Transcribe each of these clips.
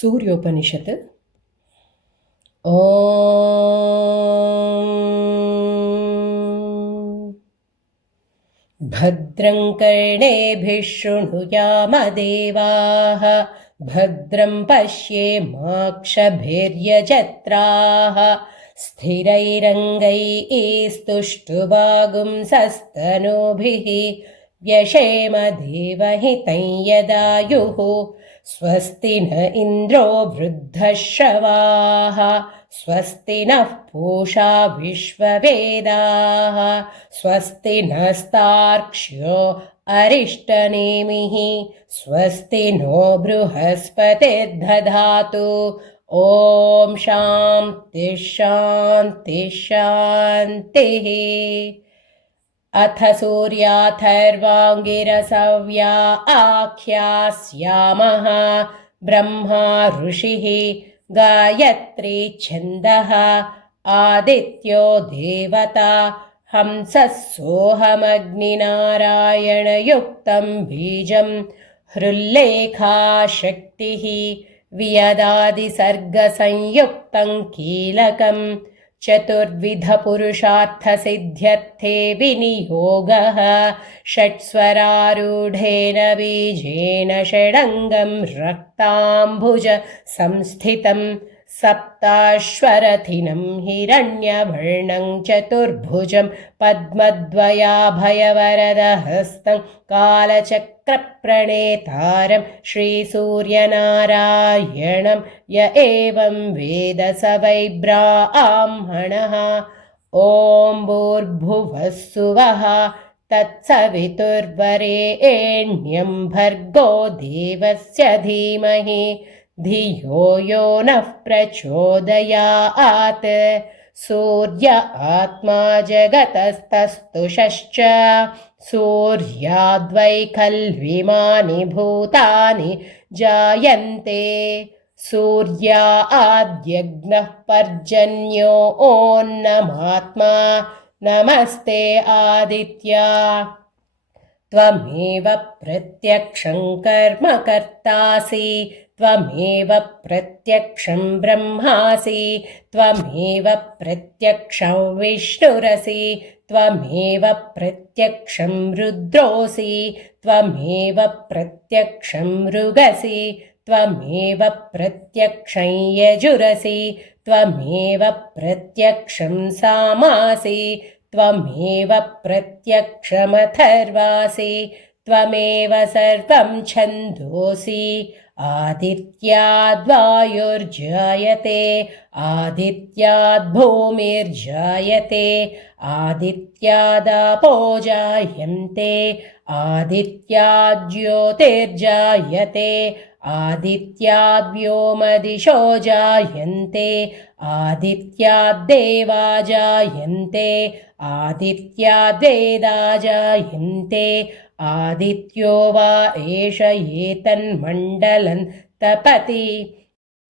सूर्योपनिषत्। ॐ भद्रं कर्णेभिः शृणुयामदेवाः, भद्रं पश्येमाक्षभिर्यजत्राः, स्थिरैरङ्गैस्तुष्टुवागुंसस्तनूभिः व्यशेम देवहितं यदायुः। स्वस्ति न इन्द्रो वृद्धश्रवाः, स्वस्ति नः पूषा विश्ववेदाः, स्वस्ति नस्तार्क्ष्यो अरिष्टनेमिः, स्वस्ति नो बृहस्पतिर्दधातु। ॐ शान्तिः शान्तिः शान्तिः। अथ सूर्याथर्वाङ्गिरसव्या आख्यास्यामः। ब्रह्मा ऋषिः, गायत्री छन्दः, आदित्यो देवता, हंसः सोऽहमग्निनारायणयुक्तं बीजं, हृल्लेखा शक्तिः, वियदादिसर्गसंयुक्तं कीलकं, चतुर्विधपुरुषार्थसिद्ध्यर्थे विनियोगः, षट्स्वरारूढेन बीजेन षडङ्गं रक्ताम्बुज संस्थितं, सप्ताश्वरथिनं हिरण्यवर्णं चतुर्भुजं, पद्मद्वयाभयवरदहस्तं कालचक्रप्रणेतारं, श्रीसूर्यनारायणं य एवं वेद स वै ब्राह्मणः। ॐ भूर्भुवः सुवः तत्सवितुर्वरेण्यं भर्गो देवस्य धीमहि धियो यो नः प्रचोदयात्। सूर्य आत्मा जगतस्तस्तुषश्च, सूर्याद्वै खल्विमानि भूतानि जायन्ते। सूर्याद्यग्नः पर्जन्यो ओन्नमात्मा, नमस्ते आदित्या। त्वमेव प्रत्यक्षं कर्म कर्तासि, त्वमेव प्रत्यक्षं ब्रह्मासि, त्वमेव प्रत्यक्षं विष्णुरसि, त्वमेव प्रत्यक्षं रुद्रोऽसि, त्वमेव प्रत्यक्षं मृगसि, त्वमेव प्रत्यक्षं यजुरसि, त्वमेव प्रत्यक्षं सामासि, त्वमेव प्रत्यक्षमथर्वासि, त्वमेव सर्वं छन्दोसि। आदित्याद्वायुर्जायते, आदित्याद्भूमिर्जायते, आदित्यादापो जायन्ते, आदित्याज्योतिर्जायते, आदित्याद्व्योमदिशो जायन्ते, आदित्याद्देवा जायन्ते, आदित्याद्वेदा जायन्ते, आदित्यो वा एष एतन्मण्डलं तपति।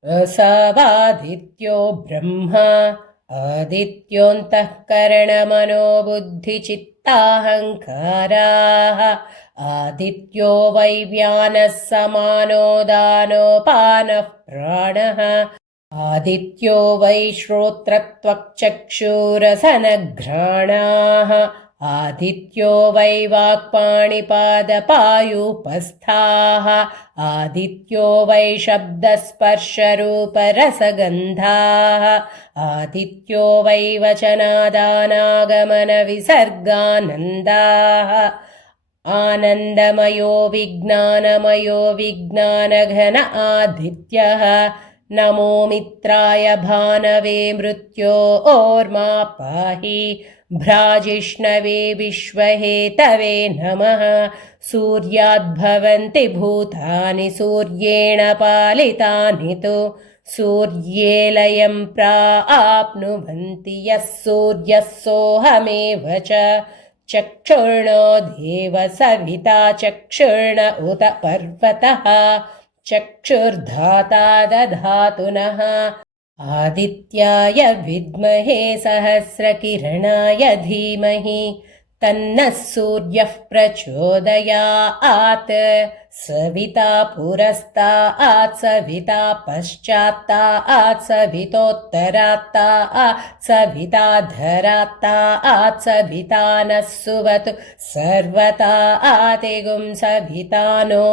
स वादित्यो ब्रह्मा, आदित्योऽन्तःकरणमनोबुद्धिचित्ताहङ्काराः, आदित्यो वै व्यानः समानो दानोपानः प्राणः, आदित्यो वै श्रोत्रत्वक्चक्षुरसनघ्राणाः, आदित्यो वै वाक्पाणिपादपायूपस्थाः, आदित्यो वै शब्दस्पर्शरूपरसगन्धाः, आदित्यो वै वचनादानागमनविसर्गानन्दाः, आनन्दमयो विज्ञानमयो विज्ञानघन आदित्यः। नमो मित्राय भानवे मृत्योर्मा पाहि, भ्राजिष्णवे विश्वहेतवे नमः। सूर्याद्भवन्ति भूतानि सूर्येण पालितानि तु, सूर्ये लयं प्राप्नुवन्ति यः सूर्यः सोऽहमेव च। चक्षुर्णो देव सविता चक्षुर्ण उत पर्वतः, चक्षुर्धाता दधातु नः। आदित्याय विद्महे सहस्रकिरणाय धीमहि तन्नः सूर्यः प्रचोदयात्। सविता पुरस्तात् सविता पश्चात्तात् सवितोत्तरात्तात् सविताधरात्तात् सविता नः सुवतु सर्वतातिगुं सविता नो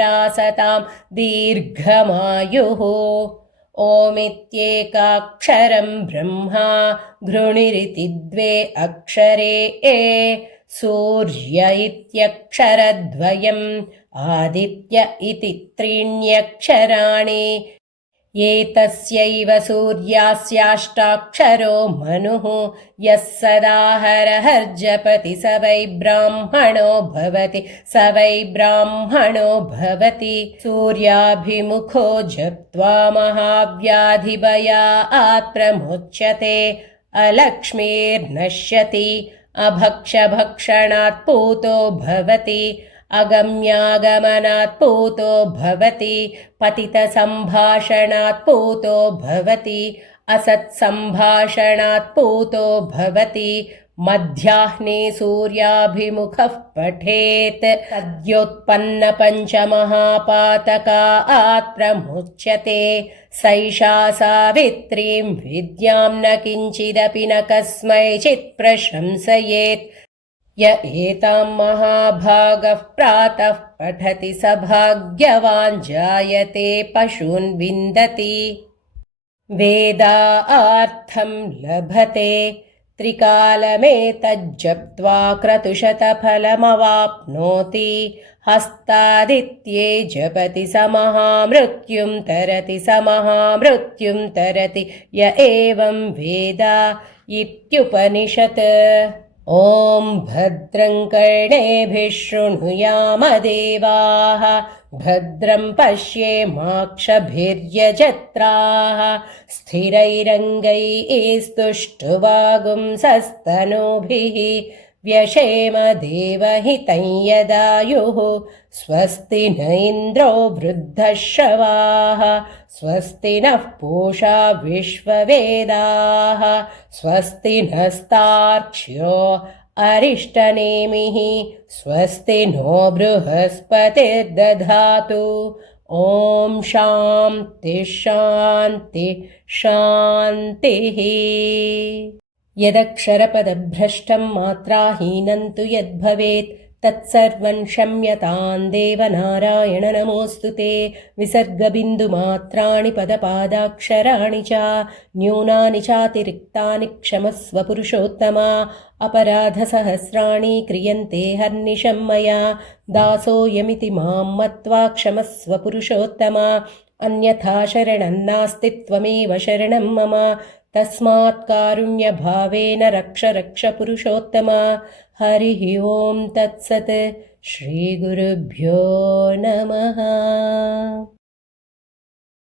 रासतां दीर्घमायुः। ओमित्येकाक्षरं ब्रह्मा घृणिरिति द्वे अक्षरे सूर्य इत्यक्षरद्वयम् आदित्य इति त्रीण्यक्षराणि एतस्यैव सूर्यास्याष्टाक्षरो मनुः यः सदा हरहर्जपति स वै ब्राह्मणो भवति स वै ब्राह्मणो भवति। सूर्याभिमुखो जप्त्वा महाव्याधिभयात् प्रमुच्यते अलक्ष्मीर्नश्यति अभक्षभक्षणात् पूतो भवति अगम्यागमनात् पूतो भवति पतितसम्भाषणात् पूतो भवति असत्सम्भाषणात् पूतो भवति। मध्याह्ने सूर्याभिमुखः पठेत् सद्योत्पन्नपञ्चमहापातकात् प्रमुच्यते सैषा सावित्रीं विद्यां न किञ्चिदपि न कस्मैचित् प्रशंसयेत्। य एतां महाभागः प्रातः पठति स भाग्यवान् जायते पशून् विन्दति वेदार्थं लभते त्रिकालमेतज्जप्त्वा क्रतुशतफलमवाप्नोति। हस्तादित्ये जपति स महामृत्युं तरति स महामृत्युं तरति य एवं वेद इत्युपनिषत्। ॐ भद्रं कर्णेभिः शृणुयाम देवाः भद्रं पश्येमाक्षभिर्यजत्राः स्थिरैरङ्गैस्तुष्टुवागुंसस्तनूभिः व्यशेम देवहितं यदायुः। स्वस्ति न इन्द्रो वृद्धश्रवाः स्वस्ति नः पूषा विश्ववेदाः स्वस्ति नस्तार्क्ष्यो अरिष्टनेमिः स्वस्ति नो बृहस्पतिर्दधातु। ॐ शान्ति शान्ति शान्तिः। यदक्षरपदभ्रष्टं मात्राहीनं तु यद्भवेत् तत्सर्वं क्षम्यतां देवनारायण नमोऽस्तु ते। विसर्गबिन्दुमात्राणि पदपादाक्षराणि च न्यूनानि चातिरिक्तानि क्षमस्व पुरुषोत्तम। अपराधसहस्राणि क्रियन्ते हर्निशं मया दासोऽयमिति मां मत्वा क्षमस्व पुरुषोत्तम। अन्यथा शरणं नास्ति त्वमेव शरणं मम तस्मात् कारुण्यभावेन रक्ष रक्ष पुरुषोत्तम। हरिः ओं तत्सत् श्रीगुरुभ्यो नमः।